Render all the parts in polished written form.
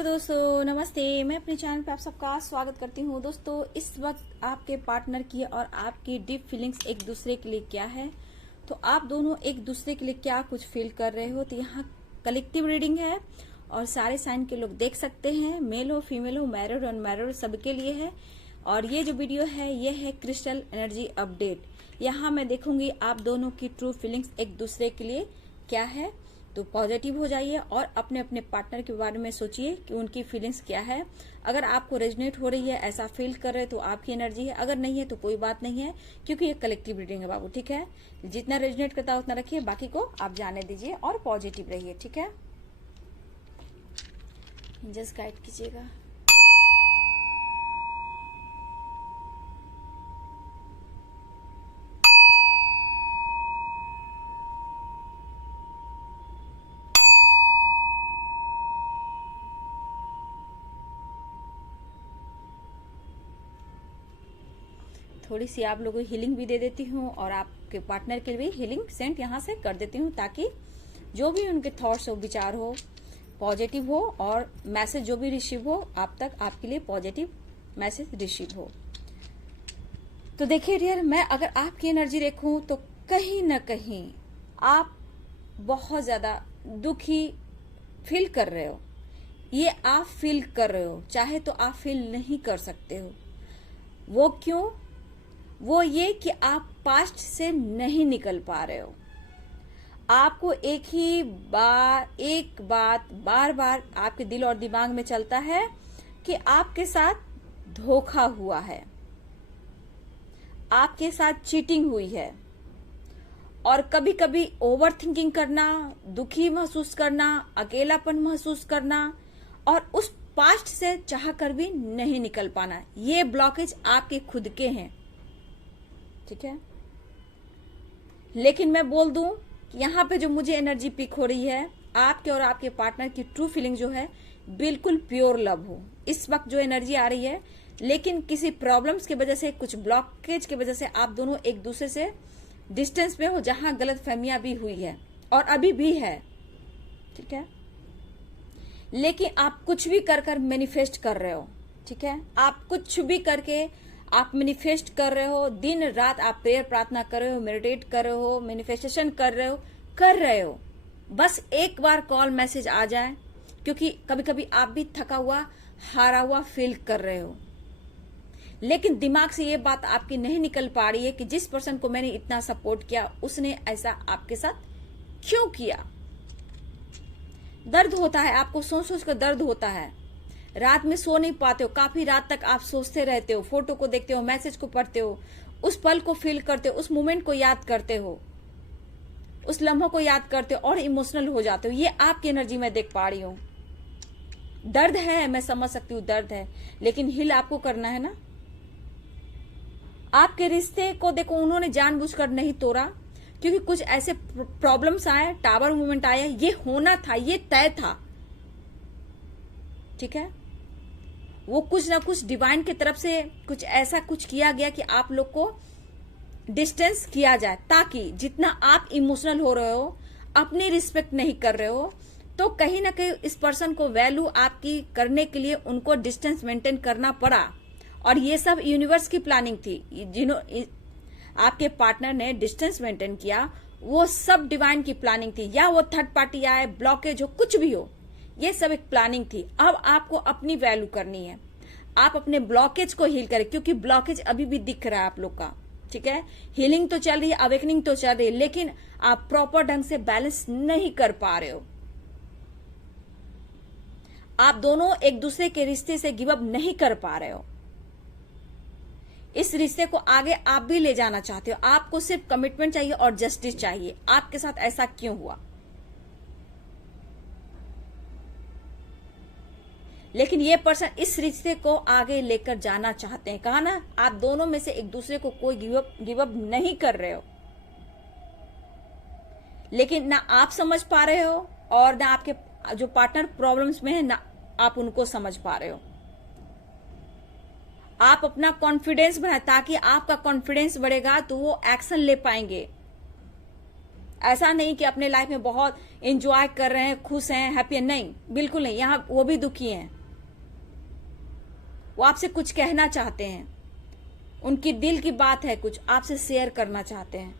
Hello दोस्तों, नमस्ते। मैं अपने चैनल पे आप सबका स्वागत करती हूँ। दोस्तों, इस वक्त आपके पार्टनर की और आपकी डीप फीलिंग्स एक दूसरे के लिए क्या है, तो आप दोनों एक दूसरे के लिए क्या कुछ फील कर रहे हो, तो यहाँ कलेक्टिव रीडिंग है और सारे साइन के लोग देख सकते हैं। मेल हो, फीमेल हो, मैरिड अनमैरिड, सबके लिए है। और ये जो वीडियो है ये है क्रिस्टल एनर्जी अपडेट। यहाँ मैं देखूंगी आप दोनों की ट्रू फीलिंग्स एक दूसरे के लिए क्या है। तो पॉजिटिव हो जाइए और अपने अपने पार्टनर के बारे में सोचिए कि उनकी फीलिंग्स क्या है। अगर आपको रेजोनेट हो रही है, ऐसा फील कर रहे हैं, तो आपकी एनर्जी है। अगर नहीं है तो कोई बात नहीं है, क्योंकि ये कलेक्टिव रीडिंग है बाबू। ठीक है, जितना रेजोनेट करता है उतना रखिए, बाकी को आप जाने दीजिए और पॉजिटिव रहिए। ठीक है, जस्ट गाइड कीजिएगा। थोड़ी सी आप लोगों को हीलिंग भी दे देती हूँ और आपके पार्टनर के लिए भी हीलिंग सेंट यहाँ से कर देती हूँ, ताकि जो भी उनके थॉट्स हो, विचार हो, पॉजिटिव हो और मैसेज जो भी रिसीव हो आप तक, आपके लिए पॉजिटिव मैसेज रिसीव हो। तो देखिए डियर, मैं अगर आपकी एनर्जी देखूं तो कहीं ना कहीं आप बहुत ज्यादा दुखी फील कर रहे हो। ये आप फील कर रहे हो, चाहे तो आप फील नहीं कर सकते हो। वो क्यों? वो ये कि आप पास्ट से नहीं निकल पा रहे हो। आपको एक बात बार बार आपके दिल और दिमाग में चलता है कि आपके साथ धोखा हुआ है, आपके साथ चीटिंग हुई है। और कभी कभी ओवर थिंकिंग करना, दुखी महसूस करना, अकेलापन महसूस करना और उस पास्ट से चाह कर भी नहीं निकल पाना, ये ब्लॉकेज आपके खुद के हैं। ठीक है, लेकिन मैं बोल दूं कि यहाँ पे जो मुझे एनर्जी पिक हो रही है, आपके और आपके पार्टनर की ट्रू फीलिंग जो है बिल्कुल प्योर लव हो। इस वक्त जो एनर्जी आ रही है, लेकिन किसी प्रॉब्लम्स की वजह से, कुछ ब्लॉकेज की वजह से आप दोनों एक दूसरे से डिस्टेंस पे हो, जहां गलत फहमियां भी हुई है और अभी भी है। ठीक है, लेकिन आप कुछ भी कर कर मैनिफेस्ट कर रहे हो। ठीक है, आप कुछ भी करके आप मैनिफेस्ट कर रहे हो। दिन रात आप प्रेयर प्रार्थना कर रहे हो, मेडिटेट कर रहे हो, मैनिफेस्टेशन कर रहे हो। बस एक बार कॉल मैसेज आ जाए, क्योंकि कभी कभी आप भी थका हुआ, हारा हुआ फील कर रहे हो। लेकिन दिमाग से ये बात आपकी नहीं निकल पा रही है कि जिस पर्सन को मैंने इतना सपोर्ट किया, उसने ऐसा आपके साथ क्यों किया। दर्द होता है, आपको सोच सोच कर दर्द होता है। रात में सो नहीं पाते हो, काफी रात तक आप सोचते रहते हो, फोटो को देखते हो, मैसेज को पढ़ते हो, उस पल को फील करते हो, उस मोमेंट को याद करते हो, उस लम्हों को याद करते हो और इमोशनल हो जाते हो। ये आपकी एनर्जी में देख पा रही हूं। दर्द है, मैं समझ सकती हूँ दर्द है, लेकिन हिल आपको करना है ना। आपके रिश्ते को देखो, उन्होंने जानबूझकर नहीं तोड़ा, क्योंकि कुछ ऐसे प्रॉब्लम्स आए, टावर मूवमेंट आया, ये होना था, ये तय था। ठीक है, वो कुछ ना कुछ डिवाइन की तरफ से कुछ ऐसा कुछ किया गया कि आप लोग को डिस्टेंस किया जाए, ताकि जितना आप इमोशनल हो रहे हो, अपनी रिस्पेक्ट नहीं कर रहे हो, तो कहीं ना कहीं इस पर्सन को वैल्यू आपकी करने के लिए उनको डिस्टेंस मेंटेन करना पड़ा। और ये सब यूनिवर्स की प्लानिंग थी। आपके पार्टनर ने डिस्टेंस मेंटेन किया, वो सब डिवाइन की प्लानिंग थी, या वो थर्ड पार्टी आए, ब्लॉकेज हो, कुछ भी हो, ये सब एक प्लानिंग थी। अब आपको अपनी वैल्यू करनी है, आप अपने ब्लॉकेज को हील करें, क्योंकि ब्लॉकेज अभी भी दिख रहा है आप लोग का। ठीक है, हीलिंग तो चल रही है, अवेकनिंग तो चल रही है, लेकिन आप प्रॉपर ढंग से बैलेंस नहीं कर पा रहे हो। आप दोनों एक दूसरे के रिश्ते से गिव अप नहीं कर पा रहे हो। इस रिश्ते को आगे आप भी ले जाना चाहते हो, आपको सिर्फ कमिटमेंट चाहिए और जस्टिस चाहिए। आपके साथ ऐसा क्यों हुआ? लेकिन ये पर्सन इस रिश्ते को आगे लेकर जाना चाहते हैं। कहा ना, आप दोनों में से एक दूसरे को कोई गिव अप नहीं कर रहे हो, लेकिन ना आप समझ पा रहे हो और ना आपके जो पार्टनर प्रॉब्लम्स में है, ना आप उनको समझ पा रहे हो। आप अपना कॉन्फिडेंस बढ़ाएं, ताकि आपका कॉन्फिडेंस बढ़ेगा तो वो एक्शन ले पाएंगे। ऐसा नहीं कि अपने लाइफ में बहुत एंजॉय कर रहे हैं, खुश हैं, हैप्पी हैं, नहीं, बिल्कुल नहीं। यहाँ वो भी दुखी हैं, वो आपसे कुछ कहना चाहते हैं, उनकी दिल की बात है, कुछ आपसे शेयर करना चाहते हैं,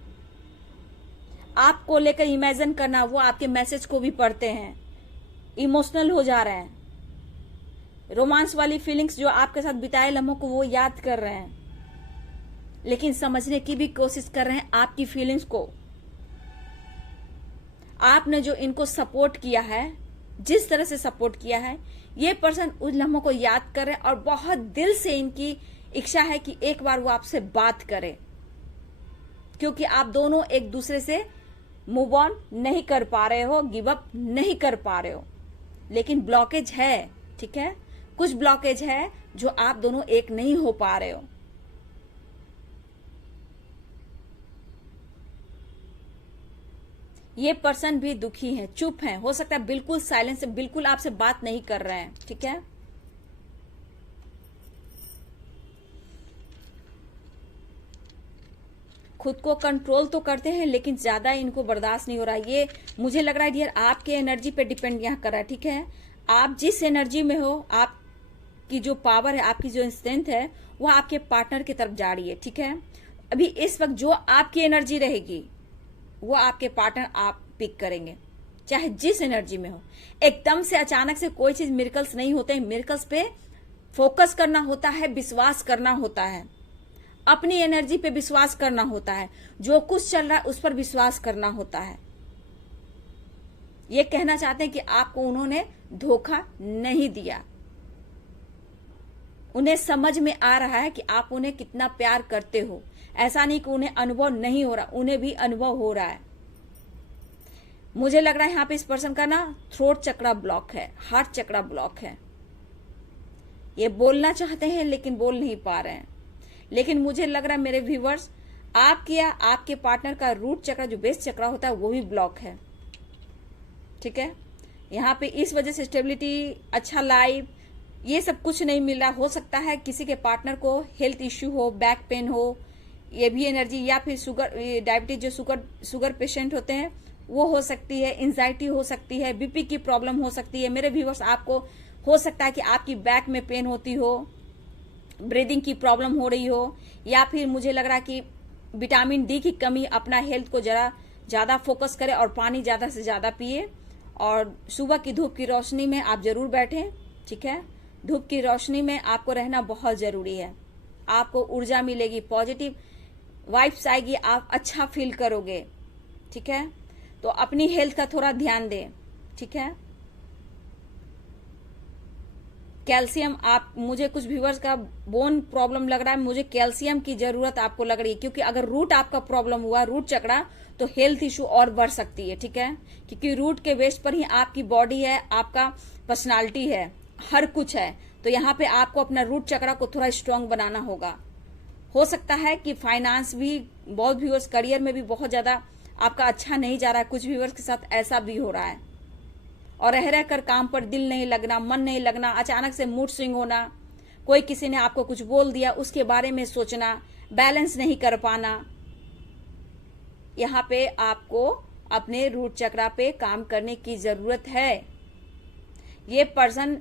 आपको लेकर इमेजिन करना, वो आपके मैसेज को भी पढ़ते हैं, इमोशनल हो जा रहे हैं, रोमांस वाली फीलिंग्स जो आपके साथ बिताए लम्हों को वो याद कर रहे हैं, लेकिन समझने की भी कोशिश कर रहे हैं आपकी फीलिंग्स को। आपने जो इनको सपोर्ट किया है, जिस तरह से सपोर्ट किया है, ये पर्सन उन लम्हों को याद कर रहे हैं और बहुत दिल से इनकी इच्छा है कि एक बार वो आपसे बात करे, क्योंकि आप दोनों एक दूसरे से मूव ऑन नहीं कर पा रहे हो, गिव अप नहीं कर पा रहे हो, लेकिन ब्लॉकेज है, ठीक है, कुछ ब्लॉकेज है जो आप दोनों एक नहीं हो पा रहे हो। ये पर्सन भी दुखी है, चुप है, हो सकता है बिल्कुल साइलेंस, बिल्कुल आपसे बात नहीं कर रहे हैं, ठीक है। खुद को कंट्रोल तो करते हैं, लेकिन ज्यादा इनको बर्दाश्त नहीं हो रहा। ये मुझे लग रहा है डियर आपके एनर्जी पे डिपेंड यहाँ कर रहा है, ठीक है। आप जिस एनर्जी में हो, आपकी जो पावर है, आपकी जो स्ट्रेंथ है, वो आपके पार्टनर की तरफ जा रही है, ठीक है। अभी इस वक्त जो आपकी एनर्जी रहेगी वो आपके पार्टनर आप पिक करेंगे, चाहे जिस एनर्जी में हो। एकदम से अचानक से कोई चीज मिरेकल्स नहीं होते हैं, मिरेकल्स पे फोकस करना होता है, विश्वास करना होता है, अपनी एनर्जी पे विश्वास करना होता है, जो कुछ चल रहा है उस पर विश्वास करना होता है। ये कहना चाहते हैं कि आपको उन्होंने धोखा नहीं दिया, उन्हें समझ में आ रहा है कि आप उन्हें कितना प्यार करते हो। ऐसा नहीं कि उन्हें अनुभव नहीं हो रहा, उन्हें भी अनुभव हो रहा है। मुझे लग रहा है यहाँ पे इस पर्सन का ना थ्रोट चक्रा ब्लॉक है, हार्ट चक्रा ब्लॉक है। ये बोलना चाहते हैं लेकिन बोल नहीं पा रहे हैं। लेकिन मुझे लग रहा है मेरे व्यूवर्स, आपके या आपके पार्टनर का रूट चक्रा, जो बेस चक्रा होता है, वो भी ब्लॉक है, ठीक है। यहाँ पे इस वजह से स्टेबिलिटी, अच्छा लाइफ, ये सब कुछ नहीं मिल रहा। हो सकता है किसी के पार्टनर को हेल्थ इश्यू हो, बैक पेन हो, ये भी एनर्जी, या फिर शुगर, डायबिटीज, जो शुगर पेशेंट होते हैं वो हो सकती है, एंजाइटी हो सकती है, बीपी की प्रॉब्लम हो सकती है। मेरे व्यूअर्स, आपको हो सकता है कि आपकी बैक में पेन होती हो, ब्रीदिंग की प्रॉब्लम हो रही हो, या फिर मुझे लग रहा है कि विटामिन डी की कमी। अपना हेल्थ को जरा ज्यादा फोकस करें और पानी ज्यादा से ज्यादा पिए, और सुबह की धूप की रोशनी में आप जरूर बैठें, ठीक है। धूप की रोशनी में आपको रहना बहुत जरूरी है। आपको ऊर्जा मिलेगी, पॉजिटिव वाइब्स आएगी, आप अच्छा फील करोगे, ठीक है। तो अपनी हेल्थ का थोड़ा ध्यान दें, ठीक है। कैल्शियम, आप, मुझे कुछ व्यूअर्स का बोन प्रॉब्लम लग रहा है, मुझे कैल्शियम की जरूरत आपको लग रही है, क्योंकि अगर रूट आपका प्रॉब्लम हुआ, रूट चक्रा, तो हेल्थ इशू और बढ़ सकती है, ठीक है। क्योंकि रूट के बेस पर ही आपकी बॉडी है, आपका पर्सनालिटी है, हर कुछ है। तो यहाँ पे आपको अपना रूट चक्रा को थोड़ा स्ट्रांग बनाना होगा। हो सकता है कि फाइनेंस भी, बहुत व्यूअर्स करियर में भी बहुत ज्यादा आपका अच्छा नहीं जा रहा है, कुछ व्यूअर्स के साथ ऐसा भी हो रहा है। और रह कर काम पर दिल नहीं लगना, मन नहीं लगना, अचानक से मूड स्विंग होना, कोई किसी ने आपको कुछ बोल दिया उसके बारे में सोचना, बैलेंस नहीं कर पाना। यहाँ पे आपको अपने रूट चक्रा पे काम करने की जरूरत है। ये पर्सन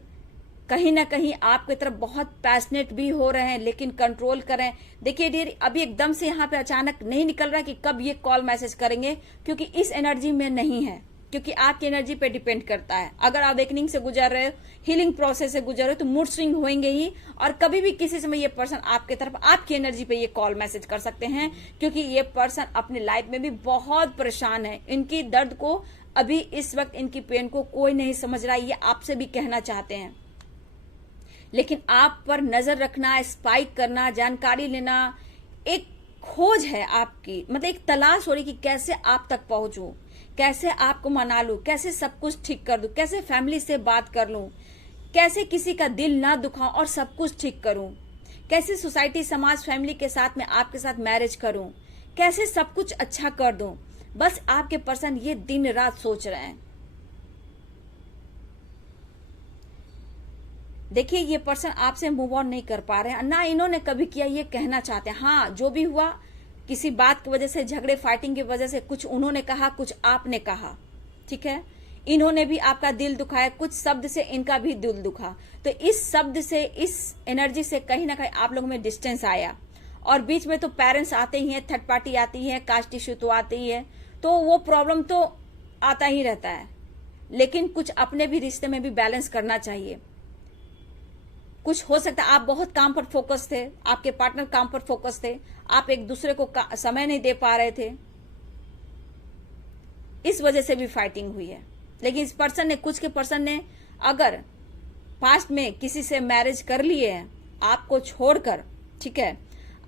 कहीं ना कहीं आपकी तरफ बहुत पैशनेट भी हो रहे हैं, लेकिन कंट्रोल करें। देखिए डियर, अभी एकदम से यहाँ पे अचानक नहीं निकल रहा है कि कब ये कॉल मैसेज करेंगे, क्योंकि इस एनर्जी में नहीं है, क्योंकि आपकी एनर्जी पे डिपेंड करता है। अगर आप अवेकनिंग से गुजर रहे हो, हीलिंग प्रोसेस से गुजर रहे हो, तो मूड स्विंग होंगे ही, और कभी भी किसी समय ये पर्सन आपके तरफ, आपकी एनर्जी पे ये कॉल मैसेज कर सकते हैं, क्योंकि ये पर्सन अपने लाइफ में भी बहुत परेशान है। इनकी दर्द को अभी इस वक्त, इनकी पेन को कोई नहीं समझ रहा, ये आपसे भी कहना चाहते हैं। लेकिन आप पर नजर रखना, स्पाइक करना, जानकारी लेना, एक खोज है आपकी, मतलब एक तलाश हो रही कि कैसे आप तक पहुंचूं, कैसे आपको मना लूं, कैसे सब कुछ ठीक कर दूं, कैसे फैमिली से बात कर लूं, कैसे किसी का दिल ना दुखाऊं और सब कुछ ठीक करूं, कैसे सोसाइटी, समाज, फैमिली के साथ में आपके साथ मैरिज करूं, कैसे सब कुछ अच्छा कर दूं। बस आपके पर्सन ये दिन रात सोच रहे हैं। देखिए, ये पर्सन आपसे मूव ऑन नहीं कर पा रहे हैं, ना इन्होंने कभी किया, ये कहना चाहते हैं। हाँ, जो भी हुआ किसी बात की वजह से, झगड़े फाइटिंग की वजह से कुछ उन्होंने कहा, कुछ आपने कहा, ठीक है, इन्होंने भी आपका दिल दुखाया, कुछ शब्द से इनका भी दिल दुखा। तो इस शब्द से, इस एनर्जी से कहीं ना कहीं आप लोगों में डिस्टेंस आया। और बीच में तो पेरेंट्स आते ही हैं, थर्ड पार्टी आती है, कास्ट इश्यू तो आती ही है, तो वो प्रॉब्लम तो आता ही रहता है। लेकिन कुछ अपने भी रिश्ते में भी बैलेंस करना चाहिए। कुछ हो सकता है आप बहुत काम पर फोकस थे, आपके पार्टनर काम पर फोकस थे, आप एक दूसरे को समय नहीं दे पा रहे थे, इस वजह से भी फाइटिंग हुई है। लेकिन इस पर्सन ने, कुछ के पर्सन ने अगर पास्ट में किसी से मैरिज कर लिए है आपको छोड़कर, ठीक है,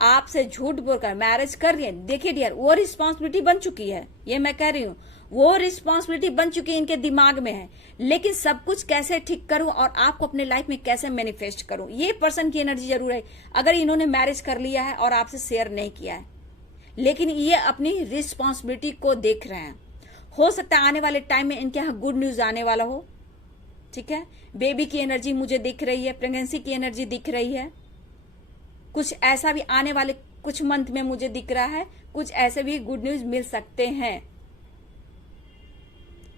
आपसे झूठ बोलकर मैरिज कर रही है, देखिए डियर, वो रिस्पॉन्सिबिलिटी बन चुकी है, ये मैं कह रही हूं, वो रिस्पॉन्सिबिलिटी बन चुकी है, इनके दिमाग में है। लेकिन सब कुछ कैसे ठीक करूं और आपको अपने लाइफ में कैसे मैनिफेस्ट करूं, ये पर्सन की एनर्जी जरूर है। अगर इन्होंने मैरिज कर लिया है और आपसे शेयर नहीं किया है, लेकिन ये अपनी रिस्पॉन्सिबिलिटी को देख रहे हैं। हो सकता है आने वाले टाइम में इनके यहाँ गुड न्यूज आने वाला हो, ठीक है, बेबी की एनर्जी मुझे दिख रही है, प्रेगनेंसी की एनर्जी दिख रही है, कुछ ऐसा भी आने वाले कुछ मंथ में मुझे दिख रहा है, कुछ ऐसे भी गुड न्यूज मिल सकते हैं।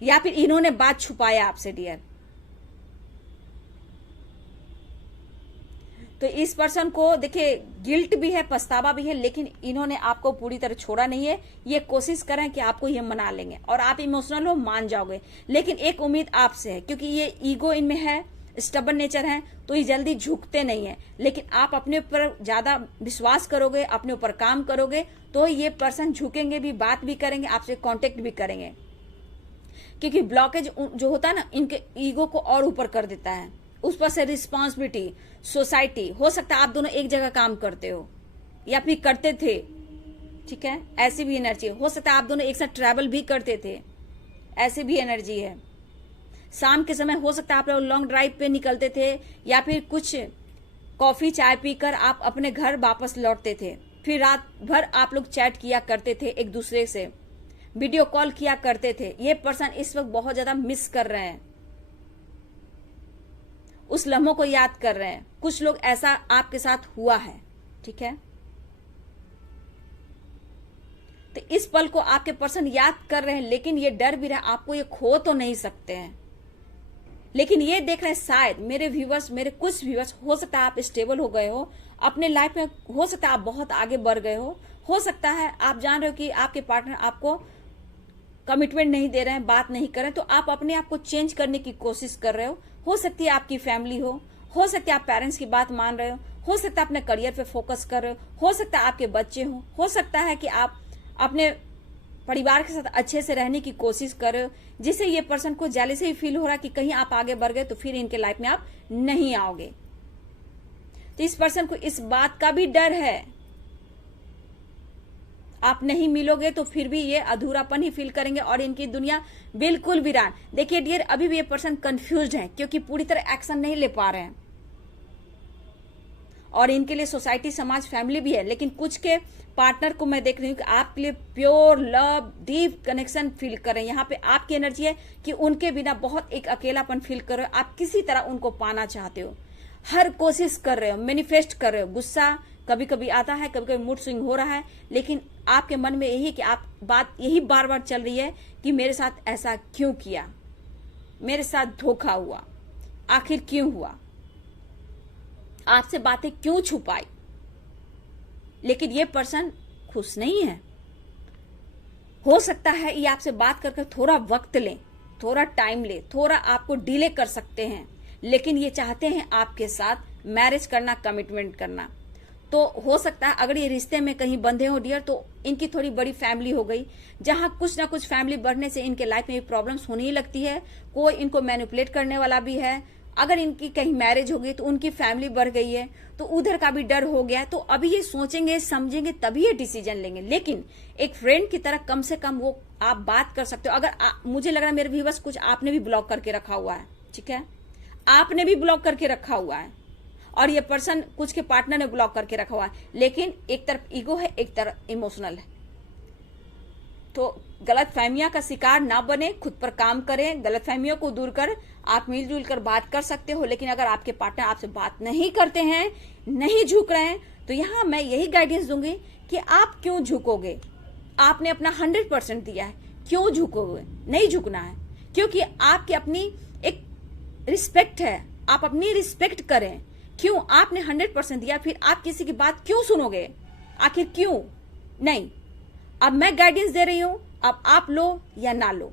या फिर इन्होंने बात छुपाया आपसे डियर। तो इस पर्सन को देखिए गिल्ट भी है, पछतावा भी है, लेकिन इन्होंने आपको पूरी तरह छोड़ा नहीं है। ये कोशिश करें कि आपको ये मना लेंगे और आप इमोशनल हो, मान जाओगे। लेकिन एक उम्मीद आपसे है, क्योंकि ये ईगो इनमें है, स्टबन नेचर है, तो ये जल्दी झुकते नहीं है। लेकिन आप अपने ऊपर ज्यादा विश्वास करोगे, अपने ऊपर काम करोगे, तो ये पर्सन झुकेंगे भी, बात भी करेंगे, आपसे कांटेक्ट भी करेंगे। क्योंकि ब्लॉकेज जो होता है ना, इनके ईगो को और ऊपर कर देता है। उस पर से रिस्पॉन्सिबिलिटी, सोसाइटी, हो सकता है आप दोनों एक जगह काम करते हो या फिर करते थे, ठीक है, ऐसी भी एनर्जी हो सकता है आप दोनों एक साथ ट्रैवल भी करते थे, ऐसी भी एनर्जी है। शाम के समय हो सकता है आप लोग लॉन्ग ड्राइव पे निकलते थे या फिर कुछ कॉफी चाय पीकर आप अपने घर वापस लौटते थे। फिर रात भर आप लोग चैट किया करते थे, एक दूसरे से वीडियो कॉल किया करते थे। ये पर्सन इस वक्त बहुत ज्यादा मिस कर रहे हैं, उस लम्हों को याद कर रहे हैं। कुछ लोग ऐसा आपके साथ हुआ है, ठीक है, तो इस पल को आपके पर्सन याद कर रहे हैं। लेकिन ये डर भी रहे, आपको ये खो तो नहीं सकते हैं। लेकिन ये देख रहे हैं शायद मेरे व्यूवर्स, मेरे कुछ व्यूवर्स, हो सकता है आप स्टेबल हो गए हो अपने लाइफ में, हो सकता है आप बहुत आगे बढ़ गए हो सकता है आप जान रहे हो कि आपके पार्टनर आपको कमिटमेंट नहीं दे रहे हैं, बात नहीं कर रहे हैं, तो आप अपने आप को चेंज करने की कोशिश कर रहे हो सकती है आपकी फैमिली हो सकता है आप पेरेंट्स की बात मान रहे हो सकता है अपने करियर पे फोकस कर रहे हो सकता है आपके बच्चे हो सकता है कि आप अपने परिवार के साथ अच्छे से रहने की कोशिश कर रहे हो, जिससे ये पर्सन को जेलसी ही फील हो रहा है कि कहीं आप आगे बढ़ गए तो फिर इनके लाइफ में आप नहीं आओगे। तो इस पर्सन को इस बात का भी डर है, आप नहीं मिलोगे तो फिर भी ये अधूरापन ही फील करेंगे और इनकी दुनिया बिल्कुल वीरान। देखिए डियर, अभी भी ये पर्सन कंफ्यूज्ड है क्योंकि पूरी तरह एक्शन नहीं ले पा रहे हैं और इनके लिए सोसाइटी, समाज, फैमिली भी है। लेकिन कुछ के पार्टनर को मैं देख रही हूँ कि आपके लिए pure love, deep connection feel कर रहे हैं। यहाँ पे आपकी एनर्जी है कि उनके बिना बहुत एक अकेलापन फील कर रहे हो, आप किसी तरह उनको पाना चाहते हो, हर कोशिश कर रहे हो, मैनिफेस्ट कर रहे हो। गुस्सा कभी कभी आता है, कभी कभी मूड स्विंग हो रहा है, लेकिन आपके मन में यही कि आप बात यही बार बार चल रही है कि मेरे साथ ऐसा क्यों किया, मेरे साथ धोखा हुआ, आखिर क्यों हुआ, आपसे बातें क्यों छुपाई। लेकिन ये पर्सन खुश नहीं है। हो सकता है ये आपसे बात करके थोड़ा वक्त ले, थोड़ा टाइम ले, थोड़ा आपको डिले कर सकते हैं, लेकिन ये चाहते हैं आपके साथ मैरिज करना, कमिटमेंट करना। तो हो सकता है अगर ये रिश्ते में कहीं बंधे हो डियर, तो इनकी थोड़ी बड़ी फैमिली हो गई, जहां कुछ ना कुछ फैमिली बढ़ने से इनके लाइफ में प्रॉब्लम्स होने ही लगती है। कोई इनको मैनिपुलेट करने वाला भी है। अगर इनकी कहीं मैरिज हो गई तो उनकी फैमिली बढ़ गई है, तो उधर का भी डर हो गया। तो अभी ये सोचेंगे, समझेंगे, तभी ये डिसीजन लेंगे। लेकिन एक फ्रेंड की तरह कम से कम वो आप बात कर सकते हो। अगर मुझे लग रहा है मेरे व्यूअर्स कुछ आपने भी ब्लॉक करके रखा हुआ है, ठीक है, आपने भी ब्लॉक करके रखा हुआ है और ये पर्सन कुछ के पार्टनर ने ब्लॉक करके रखा हुआ है। लेकिन एक तरफ ईगो है, एक तरफ इमोशनल है। तो गलत फहमियां का शिकार ना बने, खुद पर काम करें, गलत फहमियों को दूर कर आप मिलजुल कर बात कर सकते हो, लेकिन अगर आपके पार्टनर आपसे बात नहीं करते हैं, नहीं झुक रहे हैं, तो यहाँ मैं यही गाइडेंस दूंगी कि आप क्यों झुकोगे। आपने अपना 100% दिया है, क्यों झुकोगे? नहीं झुकना है, क्योंकि आपकी अपनी एक रिस्पेक्ट है, आप अपनी रिस्पेक्ट करें। क्यों? आपने 100% दिया, फिर आप किसी की बात क्यों सुनोगे? आखिर क्यों? नहीं। अब मैं गाइडेंस दे रही हूं, अब आप लो या ना लो,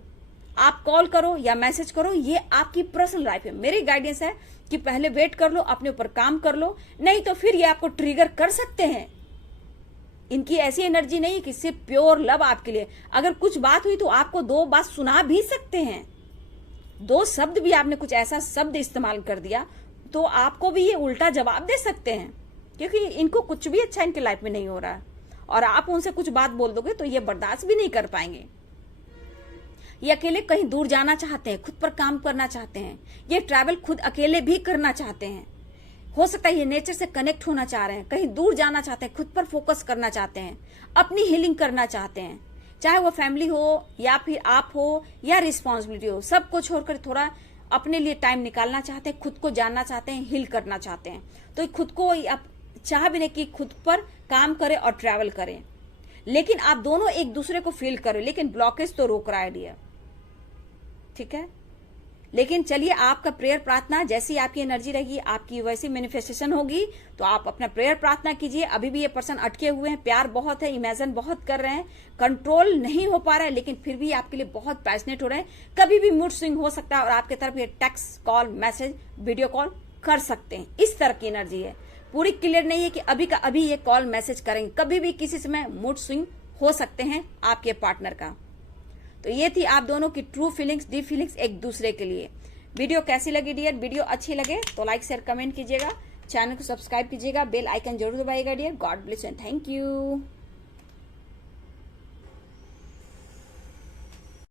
आप कॉल करो या मैसेज करो, ये आपकी पर्सनल लाइफ है। मेरी गाइडेंस है कि पहले वेट कर लो, अपने ऊपर काम कर लो, नहीं तो फिर ये आपको ट्रिगर कर सकते हैं। इनकी ऐसी एनर्जी नहीं कि सिर्फ प्योर लव आपके लिए। अगर कुछ बात हुई तो आपको 2 बात सुना भी सकते हैं, 2 शब्द भी आपने कुछ ऐसा शब्द इस्तेमाल कर दिया तो आपको भी ये उल्टा जवाब दे सकते हैं, क्योंकि इनको कुछ भी अच्छा इनकी लाइफ में नहीं हो रहा है और आप उनसे कुछ बात बोल दोगे तो ये बर्दाश्त भी नहीं कर पाएंगे। ये अकेले कहीं दूर जाना चाहते हैं, खुद पर काम करना चाहते हैं, ये ट्रैवल खुद अकेले भी करना चाहते हैं। हो सकता है ये नेचर से कनेक्ट होना चाह रहे हैं, कहीं दूर जाना चाहते हैं, खुद पर फोकस करना चाहते हैं, अपनी हीलिंग करना चाहते हैं, चाहे वो फैमिली हो या फिर आप हो या रिस्पॉन्सिबिलिटी हो, सबको छोड़कर थोड़ा अपने लिए टाइम निकालना चाहते हैं, खुद को जानना चाहते हैं, हील करना चाहते हैं। तो खुद को आप चाह भी नहीं कि खुद पर काम करें और ट्रैवल करें, लेकिन आप दोनों एक दूसरे को फील करें, लेकिन ब्लॉकेज तो रोक रहा है डियर, ठीक है। लेकिन चलिए, आपका प्रेयर प्रार्थना, जैसी आपकी एनर्जी रहेगी आपकी वैसी मैनिफेस्टेशन होगी। तो आप अपना प्रेयर प्रार्थना कीजिए। अभी भी ये पर्सन अटके हुए हैं, प्यार बहुत है, इमेजिन बहुत कर रहे हैं, कंट्रोल नहीं हो पा रहा है, लेकिन फिर भी आपके लिए बहुत पैशनेट हो रहे हैं। कभी भी मूड स्विंग हो सकता है और आपके तरफ ये text, call, message, video call कर सकते हैं। इस तरह की एनर्जी है, पूरी क्लियर नहीं है कि अभी का अभी ये कॉल मैसेज करेंगे, कभी भी किसी समय मूड स्विंग हो सकते हैं आपके पार्टनर का। तो ये थी आप दोनों की ट्रू फीलिंग्स, डीप फीलिंग्स एक दूसरे के लिए। वीडियो कैसी लगी डियर? वीडियो अच्छी लगे तो लाइक शेयर कमेंट कीजिएगा, चैनल को सब्सक्राइब कीजिएगा, बेल आइकन जरूर दबाइएगा dear. God bless and thank you.